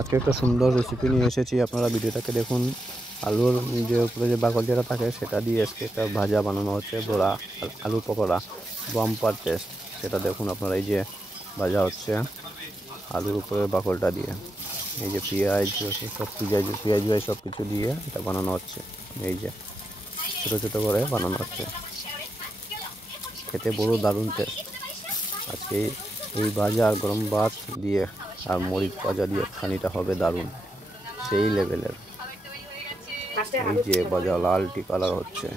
আজকে একটা সুন্দর রেসিপি নিয়ে এসেছি, আপনারা ভিডিওটাকে দেখুন। আলুর যে উপরে যে বাকল যেটা থাকে সেটা দিয়ে আজকে একটা ভাজা বানানো হচ্ছে, বড়া আলু পকোড়া, বাম্পার টেস্ট। সেটা দেখুন আপনারা, এই যে ভাজা হচ্ছে আলুর উপরে বাকলটা দিয়ে, এই যে পেঁয়াজ সব পেঁয়াজ সব কিছু দিয়ে এটা বানানো হচ্ছে। এই যে ছোটো ছোটো করে বানানো হচ্ছে, খেতে বড় দারুণ টেস্ট। আজকে এই ভাজা আর গরম ভাত দিয়ে আর মরিচ ভাজা দিয়ে খানিটা হবে দারুণ, সেই লেভেলের। এই যে ভাজা লালটি কালার হচ্ছে।